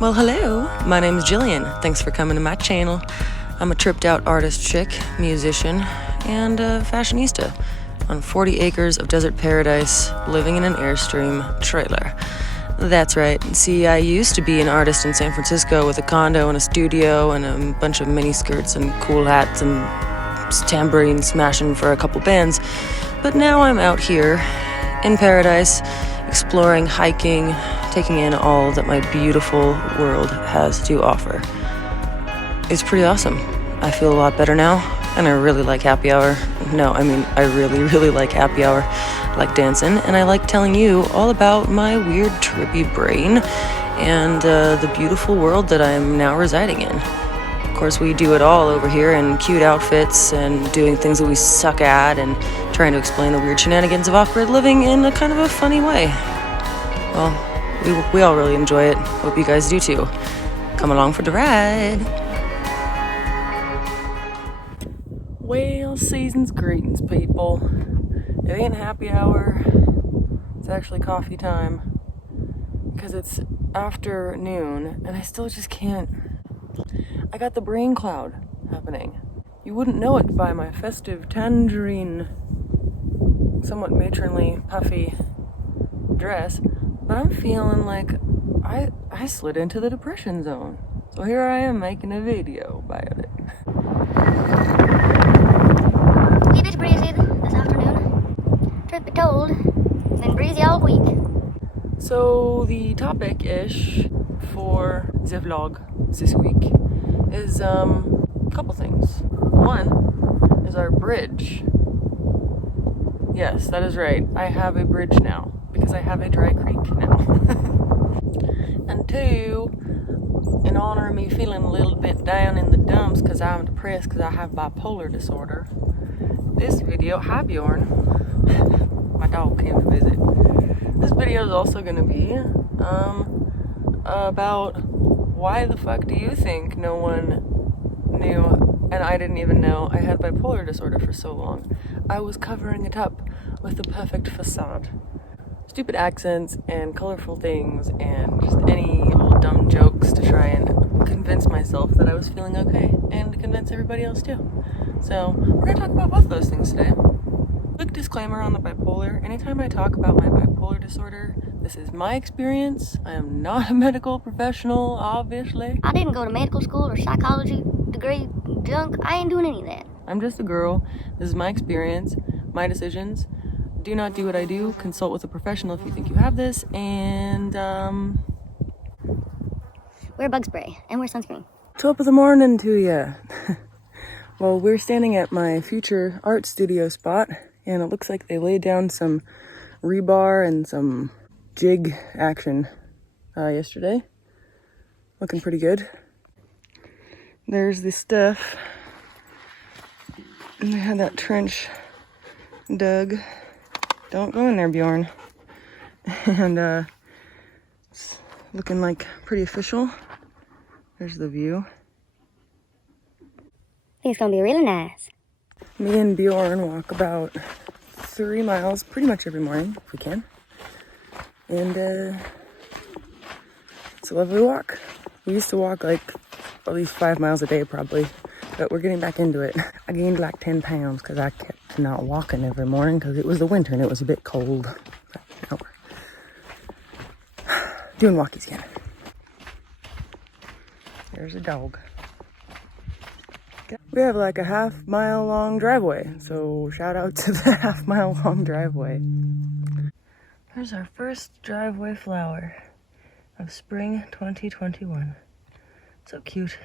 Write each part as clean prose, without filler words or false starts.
Well, hello, my name is Jillian. Thanks for coming to my channel. I'm a tripped out artist chick, musician, and a fashionista on 40 acres of desert paradise, living in an Airstream trailer. That's right. See, I used to be an artist in San Francisco with a condo and a studio and a bunch of mini skirts and cool hats and tambourine smashing for a couple bands. But now I'm out here in paradise, exploring, hiking, taking in all that my beautiful world has to offer. It's pretty awesome. I feel a lot better now, and I really like happy hour. No, I mean, I really like happy hour. I like dancing, and I like telling you all about my weird, trippy brain and the beautiful world that I'm now residing in. Of course, we do it all over here in cute outfits and doing things that we suck at and trying to explain the weird shenanigans of off-grid living in a kind of a funny way. Well, we all really enjoy it. Hope you guys do too. Come along for the ride. Well, season's greetings, people. It ain't happy hour. It's actually coffee time. Because it's afternoon and I still just can't. I got the brain cloud happening. You wouldn't know it by my festive tangerine, somewhat matronly, puffy dress, but I'm feeling like I slid into the depression zone. So here I am making a video about it. Wee bit breezy this afternoon. Truth be told, been breezy all week. So the topic-ish for the vlog this week is a couple things. One is our bridge. Yes, that is right. I have a bridge now because I have a dry creek now. And two, in honor of me feeling a little bit down in the dumps because I'm depressed because I have bipolar disorder, this video, hi Bjorn, my dog came to visit. This video is also going to be about why the fuck do you think no one knew, and I didn't even know I had bipolar disorder for so long. I was covering it up with the perfect facade. Stupid accents and colorful things and just any old dumb jokes to try and convince myself that I was feeling okay and to convince everybody else too. So we're going to talk about both those things today. Quick disclaimer on the bipolar. Anytime I talk about my bipolar disorder, this is my experience. I am not a medical professional, obviously. I didn't go to medical school or psychology degree junk. I ain't doing any of that. I'm just a girl. This is my experience, my decisions. Do not do what I do. Consult with a professional if you think you have this. And, Wear bug spray and wear sunscreen. top of the morning to ya. Well, we're standing at my future art studio spot, and it looks like they laid down some rebar and some jig action yesterday. Looking pretty good. There's the stuff. And they had that trench dug. Don't go in there, Bjorn. And it's looking like pretty official. There's the view. I think it's gonna be really nice. Me and Bjorn walk about 3 miles pretty much every morning if we can. And it's a lovely walk. We used to walk like at least 5 miles a day probably, but we're getting back into it. I gained like 10 pounds because I kept not walking every morning because it was the winter and it was a bit cold. But now we're doing walkies again. There's a dog. We have like a half-mile long driveway, so shout out to the half-mile long driveway. There's our first driveway flower of spring 2021. So cute.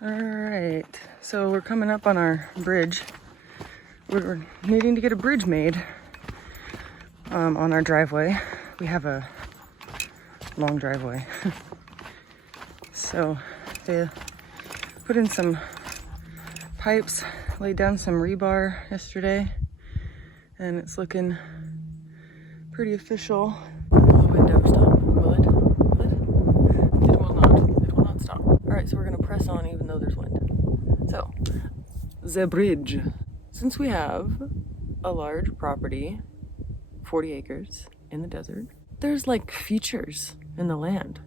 Alright, so we're coming up on our bridge. We're needing to get a bridge made on our driveway. We have a long driveway. So they put in some pipes, laid down some rebar yesterday, and it's looking pretty official. Will the window stop? Will it? Will it? It will not. It will not stop. Alright, so we're gonna press on even though there's wind. So, the bridge. Since we have a large property, 40 acres in the desert, there's like features in the land.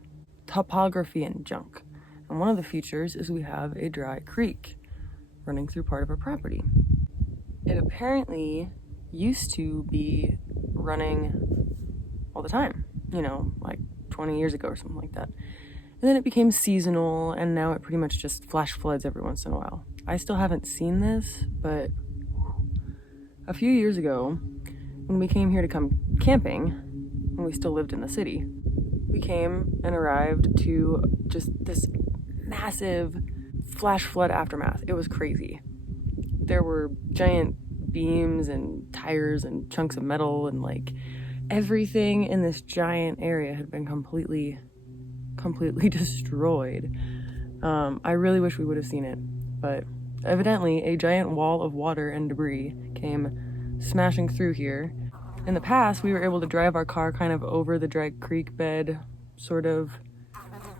topography and junk. And one of the features is we have a dry creek running through part of our property. It apparently used to be running all the time, like 20 years ago or something like that. And then it became seasonal, and now it pretty much just flash floods every once in a while. I still haven't seen this, but a few years ago, when we came here to come camping, when we still lived in the city, we came and arrived to just this massive flash flood aftermath. It was crazy. There were giant beams and tires and chunks of metal, and like everything in this giant area had been completely destroyed. I really wish we would have seen it, but evidently a giant wall of water and debris came smashing through here. In the past, we were able to drive our car kind of over the dry creek bed, sort of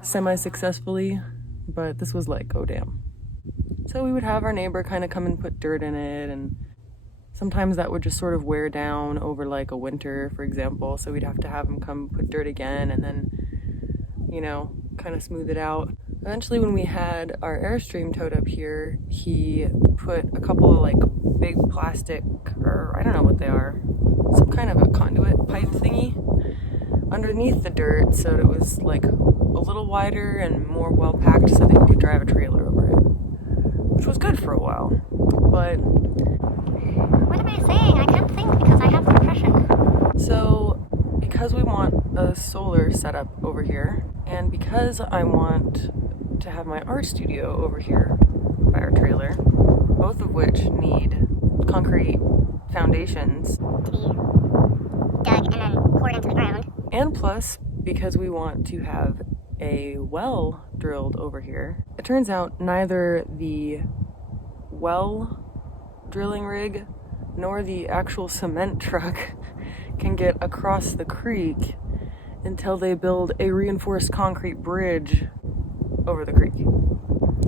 semi-successfully, but this was like, oh damn. So we would have our neighbor kind of come and put dirt in it, and sometimes that would just sort of wear down over like a winter, for example, so we'd have to have him come put dirt again and then, kind of smooth it out. Eventually, when we had our Airstream towed up here, he put a couple of like big plastic, or I don't know what they are, some kind of a conduit pipe thingy underneath the dirt, so it was like a little wider and more well packed so that you could drive a trailer over it, which was good for a while. But What am I saying? I can't think because I have depression. So, because we want a solar setup over here, and because I want to have my art studio over here by our trailer, both of which need concrete foundations To be dug and then poured into the ground. and plus because we want to have a well drilled over here, it turns out neither the well drilling rig nor the actual cement truck can get across the creek until they build a reinforced concrete bridge over the creek.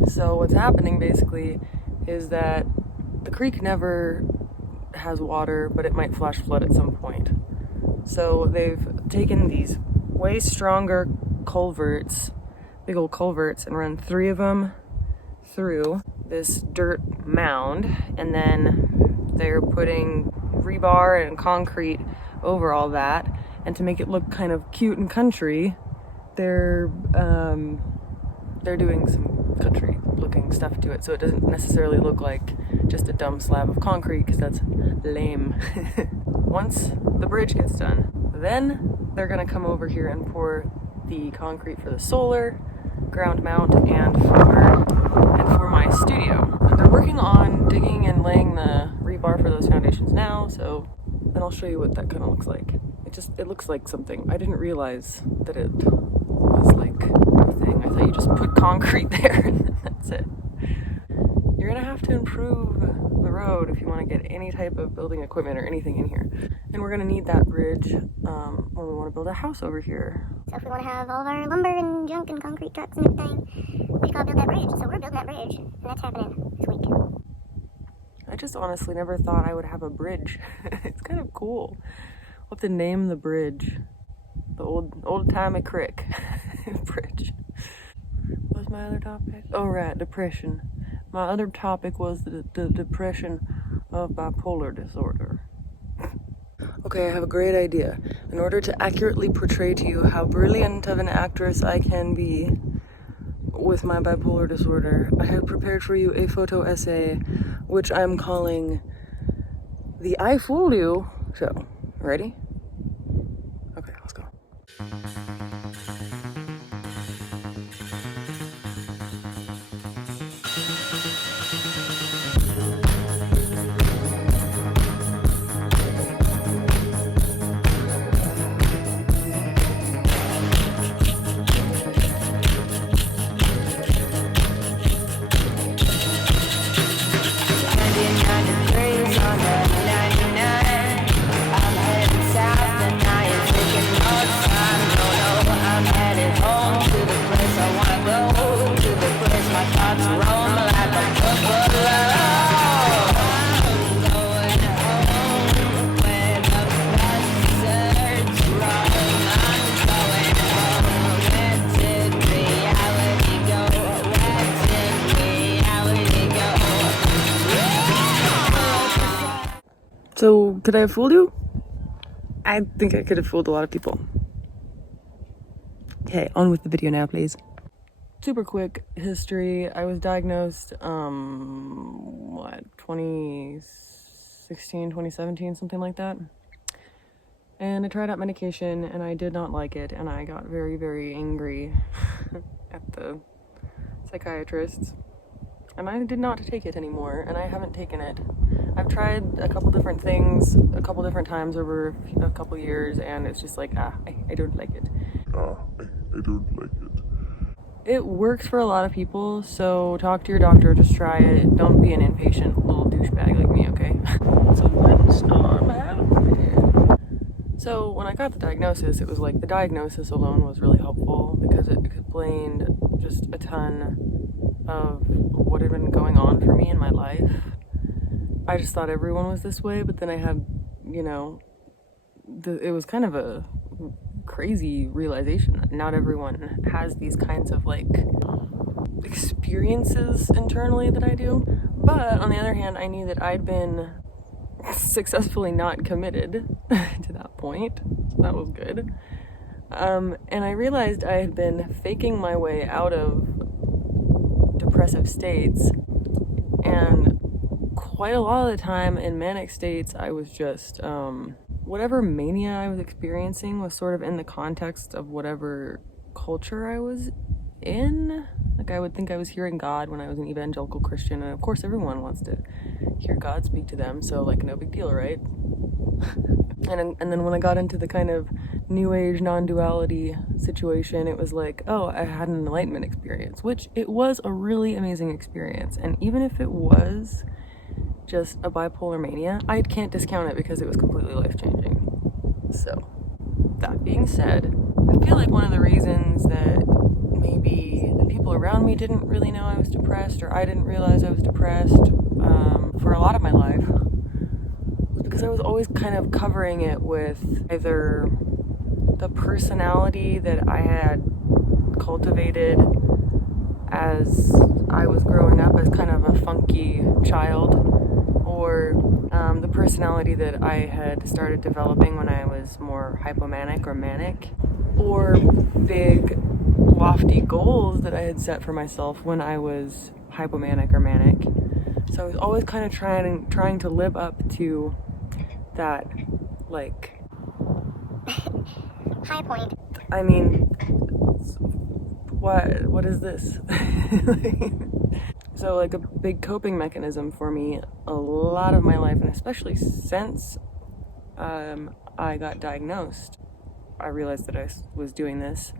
So what's happening basically is that the creek never has water, but it might flash flood at some point. So they've taken these way stronger culverts, big old culverts, and run 3 of them through this dirt mound, and then they're putting rebar and concrete over all that. And to make it look kind of cute and country, they're doing some country looking stuff to it, so it doesn't necessarily look like just a dumb slab of concrete, because that's lame. Once the bridge gets done, then they're gonna come over here and pour the concrete for the solar, ground mount, and for my studio. They're working on digging and laying the rebar for those foundations now, so then I'll show you what that kind of looks like. It looks like something. I didn't realize that it was like a thing. I thought you just put concrete there and that's it. You're gonna have to improve the road if you want to get any type of building equipment or anything in here. And we're gonna need that bridge when we want to build a house over here. So if we want to have all of our lumber and junk and concrete trucks and everything, we gotta build that bridge. So we're building that bridge, and that's happening this week. I just honestly never thought I would have a bridge. It's kind of cool. We'll have to name the bridge the old-timey crick bridge. What was my other topic? Oh, right, depression. My other topic was the depression of bipolar disorder. Okay, I have a great idea. In order to accurately portray to you how brilliant of an actress I can be with my bipolar disorder, I have prepared for you a photo essay, which I'm calling the I Fooled You Show. Ready? Okay, let's go. I'm heading south and I ain't taking no time. No, no, Could I have fooled you? I think I could have fooled a lot of people. Okay, on with the video now, please. Super quick history. I was diagnosed, 2016, 2017, something like that. And I tried out medication and I did not like it, and I got very, very angry at the psychiatrists. And I did not take it anymore, and I haven't taken it. I've tried a couple different things, a couple different times over a couple years, and it's just like, I don't like it. I don't like it. It works for a lot of people, so talk to your doctor, just try it. Don't be an impatient little douchebag like me, okay? It's a windstorm happening. So when I got the diagnosis, it was like the diagnosis alone was really helpful because it explained just a ton of what had been going on for me in my life. I just thought everyone was this way, but then I had, you know, it was kind of a crazy realization that not everyone has these kinds of like experiences internally that I do. But on the other hand, I knew that I'd been successfully not committed to that point. That was good. And I realized I had been faking my way out of depressive states, and quite a lot of the time in manic states I was just whatever mania I was experiencing was sort of in the context of whatever culture I was in. Like, I would think I was hearing God when I was an evangelical Christian, and of course everyone wants to hear God speak to them, so like no big deal, right? And then when I got into the kind of new age non-duality situation, it was like, oh, I had an enlightenment experience, which it was a really amazing experience. And even if it was just a bipolar mania, I can't discount it because it was completely life-changing. So, that being said, I feel like one of the reasons that maybe the people around me didn't really know I was depressed, or I didn't realize I was depressed for a lot of my life, was because I was always kind of covering it with either the personality that I had cultivated as I was growing up as kind of a funky child, or the personality that I had started developing when I was more hypomanic or manic, or big lofty goals that I had set for myself when I was hypomanic or manic. So I was always kind of trying to live up to that, like, High point. I mean, what is this? So like a big coping mechanism for me a lot of my life, and especially since I got diagnosed, I realized that I was doing this.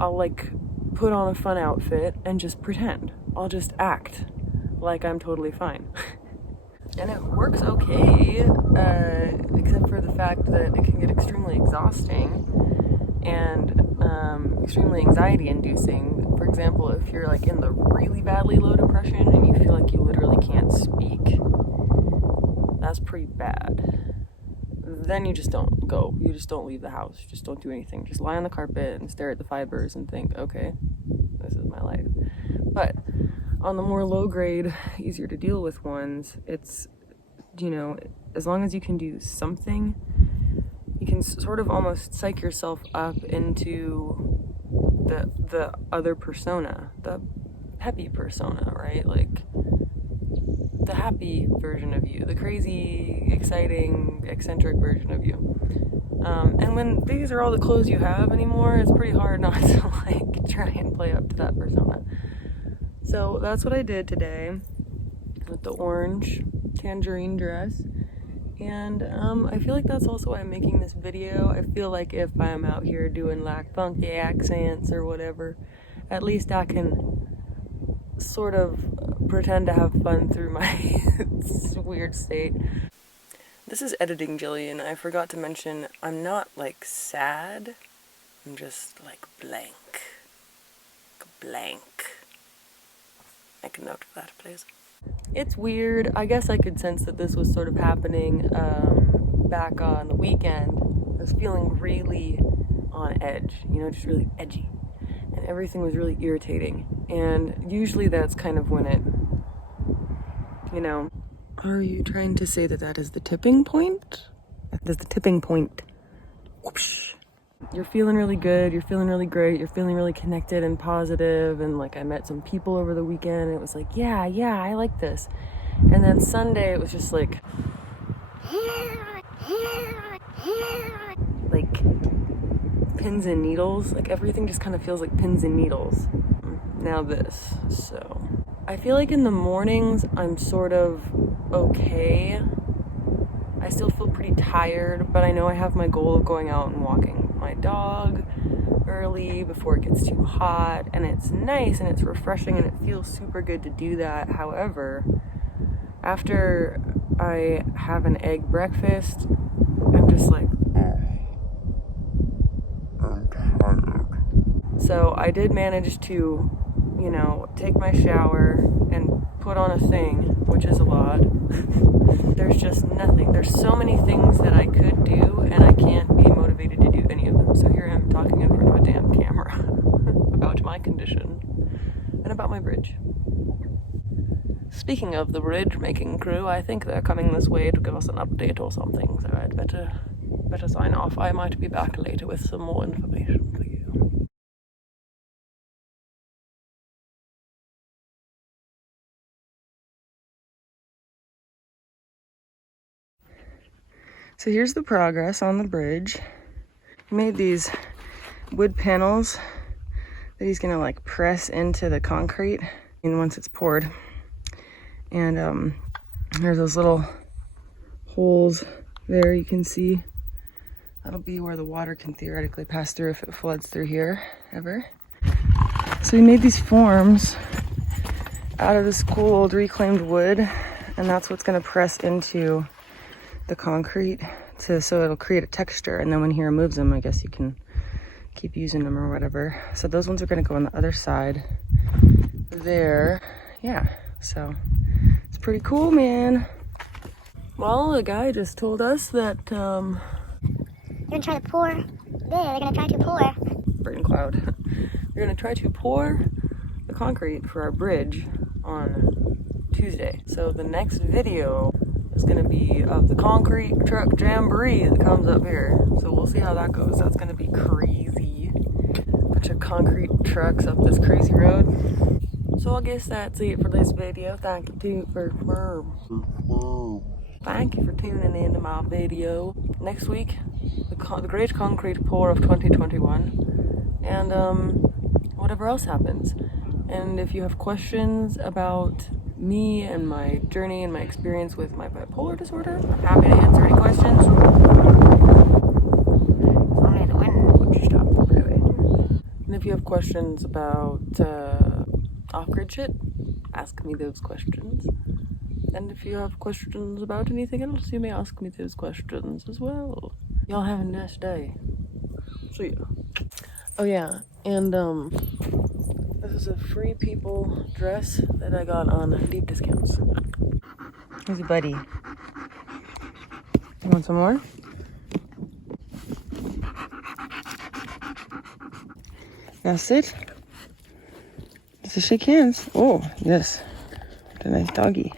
I'll like put on a fun outfit and just pretend. I'll just act like I'm totally fine. And it works okay, except for the fact that it can get extremely exhausting and extremely anxiety inducing. For example, if you're like in the really badly low depression and you feel like you literally can't speak, that's pretty bad. Then you just don't go. You just don't leave the house. You just don't do anything. Just lie on the carpet and stare at the fibers and think, okay, this is my life. But on the more low grade, easier to deal with ones, it's, you know, as long as you can do something, you can sort of almost psych yourself up into the other persona, the peppy persona, right? Like the happy version of you, the crazy, exciting, eccentric version of you. And when these are all the clothes you have anymore, it's pretty hard not to like try and play up to that persona. So that's what I did today with the orange tangerine dress. And I feel like that's also why I'm making this video. I feel like if I'm out here doing like funky accents or whatever, at least I can sort of pretend to have fun through my weird state. This is editing Jillian. I forgot to mention I'm not like sad. I'm just like blank. Blank. Make a note of that, please. It's weird. I guess I could sense that this was sort of happening back on the weekend. I was feeling really on edge, you know, just really edgy. And everything was really irritating. And usually that's kind of when it, you know... Are you trying to say that that is the tipping point? There's the tipping point. Whoosh. You're feeling really good, you're feeling really great, you're feeling really connected and positive, and like I met some people over the weekend. It was like, yeah, I like this. And then Sunday it was just like pins and needles. Like everything just kind of feels like pins and needles. Now this. So I feel like in the mornings I'm sort of okay. I still feel pretty tired, but I know I have my goal of going out and walking my dog early before it gets too hot, and it's nice and it's refreshing and it feels super good to do that. However, after I have an egg breakfast, I'm just like, I'm tired. so I did manage to, you know, take my shower and put on a thing, which is a lot. There's just nothing. There's so many things that I could do, and I can't be motivated to do any of them. So here I am talking in front of a damn camera about my condition and about my bridge. Speaking of the bridge making crew, I think they're coming this way to give us an update or something, so I'd better sign off. I might be back later with some more information for you. So here's the progress on the bridge. He made these wood panels that he's gonna like press into the concrete and once it's poured. And there's those little holes there you can see. That'll be where the water can theoretically pass through if it floods through here ever. So he made these forms out of this cool old reclaimed wood, and that's what's gonna press into the concrete so it'll create a texture, and then when he removes them, I guess you can keep using them or whatever. So those ones are gonna go on the other side there. Yeah, so it's pretty cool, man. Well, the guy just told us that They're gonna try to pour. They're gonna try to pour. Burton Cloud. We're gonna try to pour the concrete for our bridge on Tuesday. So the next video is gonna be of the concrete truck jamboree that comes up here. So we'll see how that goes. That's gonna be crazy. Bunch of concrete trucks up this crazy road. So I guess that's it for this video. Thank you for tuning into my video. Next week, the great concrete pour of 2021, and whatever else happens. And if you have questions about me and my journey and my experience with my bipolar disorder, I'm happy to answer any questions. Only the wind would you stop really. And if you have questions about off-grid shit, ask me those questions. And if you have questions about anything else, you may ask me those questions as well. Y'all have a nice day. See ya. Oh yeah, and this is a Free People dress that I got on deep discounts. Here's a buddy. You want some more? Now sit. Let's shake hands. Oh, yes. What a nice doggy.